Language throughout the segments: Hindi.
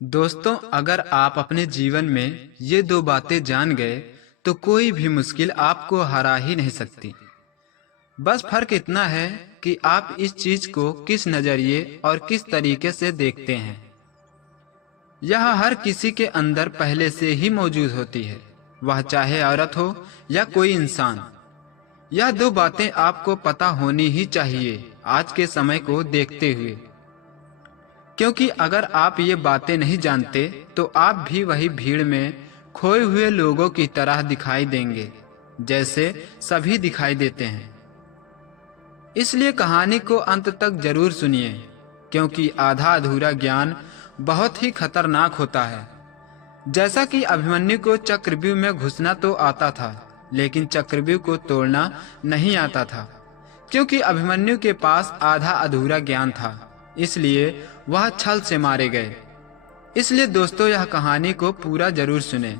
दोस्तों, अगर आप अपने जीवन में ये दो बातें जान गए तो कोई भी मुश्किल आपको हरा ही नहीं सकती। बस फर्क इतना है कि आप इस चीज को किस नजरिए और किस तरीके से देखते हैं। यह हर किसी के अंदर पहले से ही मौजूद होती है, वह चाहे औरत हो या कोई इंसान। यह दो बातें आपको पता होनी ही चाहिए आज के समय को देखते हुए, क्योंकि अगर आप ये बातें नहीं जानते तो आप भी वही भीड़ में खोए हुए लोगों की तरह दिखाई देंगे जैसे सभी दिखाई देते हैं। इसलिए कहानी को अंत तक जरूर सुनिए, क्योंकि आधा अधूरा ज्ञान बहुत ही खतरनाक होता है। जैसा कि अभिमन्यु को चक्रव्यूह में घुसना तो आता था, लेकिन चक्रव्यूह को तोड़ना नहीं आता था, क्योंकि अभिमन्यु के पास आधा अधूरा ज्ञान था, इसलिए वह छल से मारे गए। इसलिए दोस्तों, यह कहानी को पूरा जरूर सुने।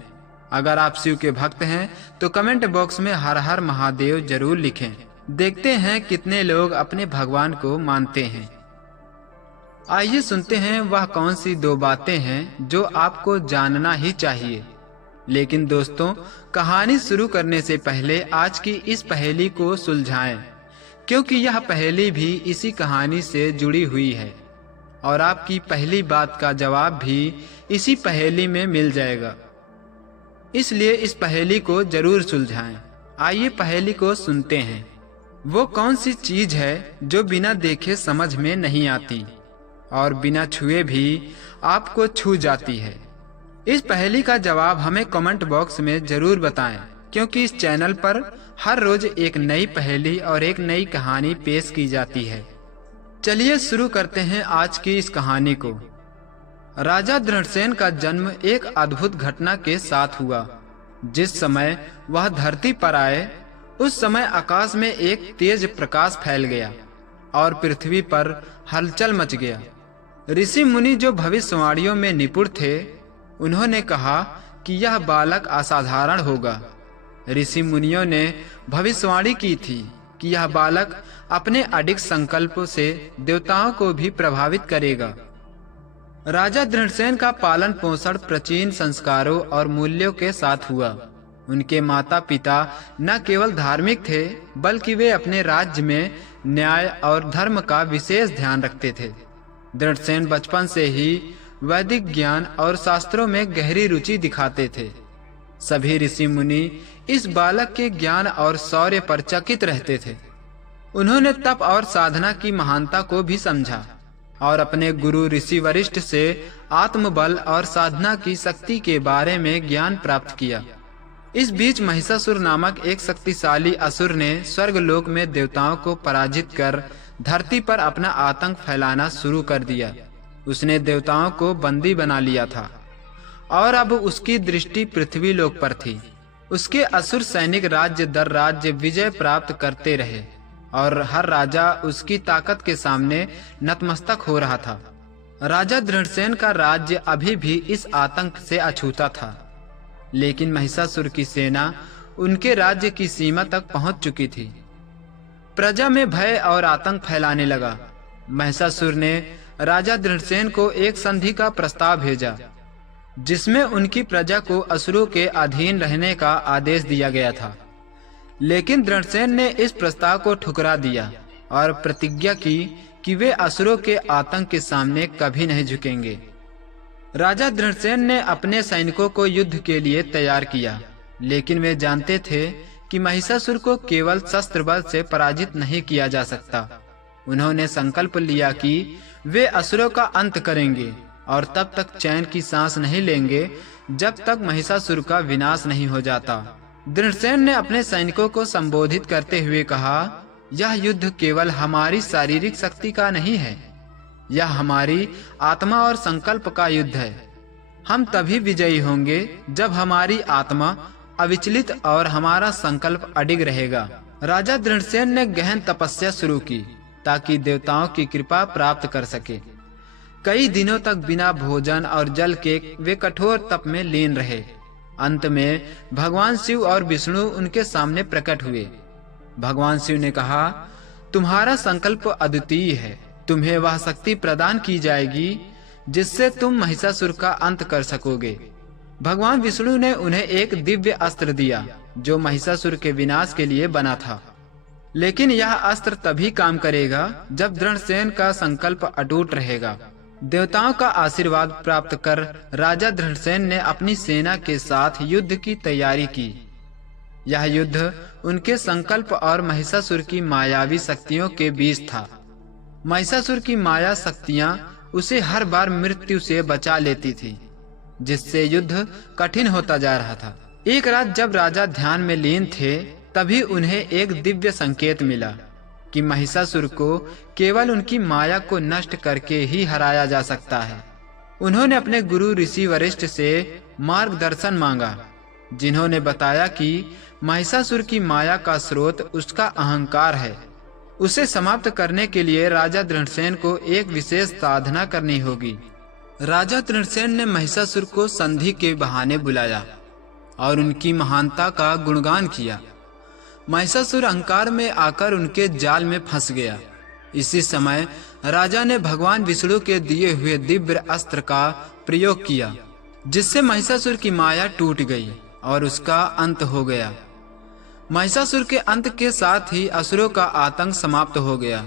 अगर आप शिव के भक्त हैं तो कमेंट बॉक्स में हर हर महादेव जरूर लिखें। देखते हैं कितने लोग अपने भगवान को मानते हैं। आइए सुनते हैं वह कौन सी दो बातें हैं जो आपको जानना ही चाहिए। लेकिन दोस्तों, कहानी शुरू करने से पहले आज की इस पहेली को सुलझाएं, क्योंकि यह पहेली भी इसी कहानी से जुड़ी हुई है और आपकी पहली बात का जवाब भी इसी पहेली में मिल जाएगा। इसलिए इस पहेली को जरूर सुलझाएं। आइए पहेली को सुनते हैं। वो कौन सी चीज है जो बिना देखे समझ में नहीं आती और बिना छुए भी आपको छू जाती है? इस पहेली का जवाब हमें कमेंट बॉक्स में जरूर बताएं, क्योंकि इस चैनल पर हर रोज एक नई पहेली और एक नई कहानी पेश की जाती है। चलिए शुरू करते हैं आज की इस कहानी को। राजा दृढ़सेन का जन्म एक अद्भुत घटना के साथ हुआ। जिस समय वह धरती पर आए उस समय आकाश में एक तेज प्रकाश फैल गया और पृथ्वी पर हलचल मच गया। ऋषि मुनि जो भविष्यवाणियों में निपुण थे, उन्होंने कहा कि यह बालक असाधारण होगा। ऋषि मुनियों ने भविष्यवाणी की थी कि यह बालक अपने अडिग संकल्प से देवताओं को भी प्रभावित करेगा। राजा दृढ़सेन का पालन पोषण प्राचीन संस्कारों और मूल्यों के साथ हुआ। उनके माता पिता न केवल धार्मिक थे, बल्कि वे अपने राज्य में न्याय और धर्म का विशेष ध्यान रखते थे। दृढ़सेन बचपन से ही वैदिक ज्ञान और शास्त्रों में गहरी रुचि दिखाते थे। सभी ऋषि मुनि इस बालक के ज्ञान और शौर्य पर चकित रहते थे। उन्होंने तप और साधना की महानता को भी समझा और अपने गुरु ऋषि वरिष्ठ से आत्मबल और साधना की शक्ति के बारे में ज्ञान प्राप्त किया। इस बीच महिषासुर नामक एक शक्तिशाली असुर ने स्वर्गलोक में देवताओं को पराजित कर धरती पर अपना आतंक फैलाना शुरू कर दिया। उसने देवताओं को बंदी बना लिया था और अब उसकी दृष्टि पृथ्वी लोक पर थी। उसके असुर सैनिक राज्य दर राज्य विजय प्राप्त करते रहे और हर राजा उसकी ताकत के सामने नतमस्तक हो रहा था। राजा दृढ़सेन का राज्य अभी भी इस आतंक से अछूता था, लेकिन महिषासुर की सेना उनके राज्य की सीमा तक पहुंच चुकी थी। प्रजा में भय और आतंक फैलाने लगा। महिषासुर ने राजा दृढ़सेन को एक संधि का प्रस्ताव भेजा, जिसमें उनकी प्रजा को असुरों के अधीन रहने का आदेश दिया गया था। लेकिन दृढ़सेन ने इस प्रस्ताव को ठुकरा दिया और प्रतिज्ञा की कि वे असुरों के आतंक के सामने कभी नहीं झुकेंगे। राजा दृढ़सेन ने अपने सैनिकों को युद्ध के लिए तैयार किया, लेकिन वे जानते थे कि महिषासुर को केवल शस्त्र बल से पराजित नहीं किया जा सकता। उन्होंने संकल्प लिया कि वे असुरों का अंत करेंगे और तब तक चैन की सांस नहीं लेंगे जब तक महिषासुर का विनाश नहीं हो जाता। दृढ़सेन ने अपने सैनिकों को संबोधित करते हुए कहा, यह युद्ध केवल हमारी शारीरिक शक्ति का नहीं है, यह हमारी आत्मा और संकल्प का युद्ध है। हम तभी विजयी होंगे जब हमारी आत्मा अविचलित और हमारा संकल्प अडिग रहेगा। राजा दृढ़सेन ने गहन तपस्या शुरू की ताकि देवताओं की कृपा प्राप्त कर सके। कई दिनों तक बिना भोजन और जल के वे कठोर तप में लीन रहे। अंत में भगवान शिव और विष्णु उनके सामने प्रकट हुए। भगवान शिव ने कहा, तुम्हारा संकल्प अद्वितीय है, तुम्हें वह शक्ति प्रदान की जाएगी जिससे तुम महिषासुर का अंत कर सकोगे। भगवान विष्णु ने उन्हें एक दिव्य अस्त्र दिया जो महिषासुर के विनाश के लिए बना था। लेकिन यह अस्त्र तभी काम करेगा जब दृढ़सेन का संकल्प अटूट रहेगा। देवताओं का आशीर्वाद प्राप्त कर राजा दृढ़सेन ने अपनी सेना के साथ युद्ध की तैयारी की। यह युद्ध उनके संकल्प और महिषासुर की मायावी शक्तियों के बीच था। महिषासुर की माया शक्तियां उसे हर बार मृत्यु से बचा लेती थी, जिससे युद्ध कठिन होता जा रहा था। एक रात जब राजा ध्यान में लीन थे, तभी उन्हें एक दिव्य संकेत मिला कि महिषासुर को केवल उनकी माया को नष्ट करके ही हराया जा सकता है। उन्होंने अपने गुरु ऋषि वशिष्ठ से मार्गदर्शन मांगा, जिन्होंने बताया कि महिषासुर की माया का स्रोत उसका अहंकार है। उसे समाप्त करने के लिए राजा दृढ़सेन को एक विशेष साधना करनी होगी। राजा दृढ़सेन ने महिषासुर को संधि के बहाने बुलाया और उनकी महानता का गुणगान किया। महिषासुर अहंकार में आकर उनके जाल में फंस गया। इसी समय राजा ने भगवान विष्णु के दिए हुए दिव्य अस्त्र का प्रयोग किया, जिससे महिषासुर की माया टूट गई और उसका अंत हो गया। महिषासुर के अंत के साथ ही असुरों का आतंक समाप्त हो गया।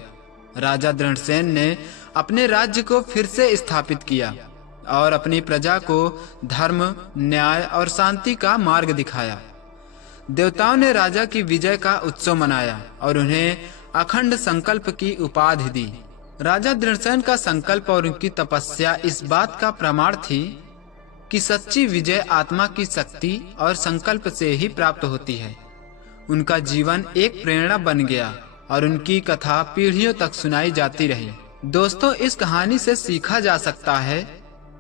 राजा दृढ़सेन ने अपने राज्य को फिर से स्थापित किया और अपनी प्रजा को धर्म, न्याय और शांति का मार्ग दिखाया। देवताओं ने राजा की विजय का उत्सव मनाया और उन्हें अखंड संकल्प की उपाधि दी। राजा दृढ़सेन का संकल्प और उनकी तपस्या इस बात का प्रमाण थी कि सच्ची विजय आत्मा की शक्ति और संकल्प से ही प्राप्त होती है। उनका जीवन एक प्रेरणा बन गया और उनकी कथा पीढ़ियों तक सुनाई जाती रही। दोस्तों, इस कहानी से सीखा जा सकता है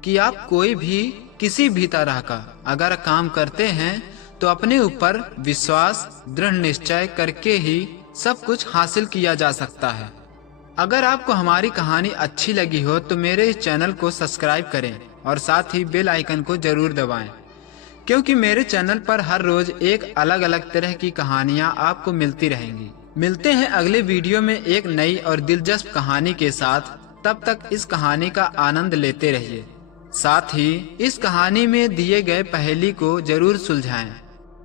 कि आप कोई भी किसी भी तरह का अगर काम करते हैं तो अपने ऊपर विश्वास, दृढ़ निश्चय करके ही सब कुछ हासिल किया जा सकता है। अगर आपको हमारी कहानी अच्छी लगी हो तो मेरे इस चैनल को सब्सक्राइब करें और साथ ही बेल आइकन को जरूर दबाएं, क्योंकि मेरे चैनल पर हर रोज एक अलग अलग तरह की कहानियां आपको मिलती रहेंगी। मिलते हैं अगले वीडियो में एक नई और दिलचस्प कहानी के साथ। तब तक इस कहानी का आनंद लेते रहिए। साथ ही इस कहानी में दिए गए पहेली को जरूर सुलझाएं।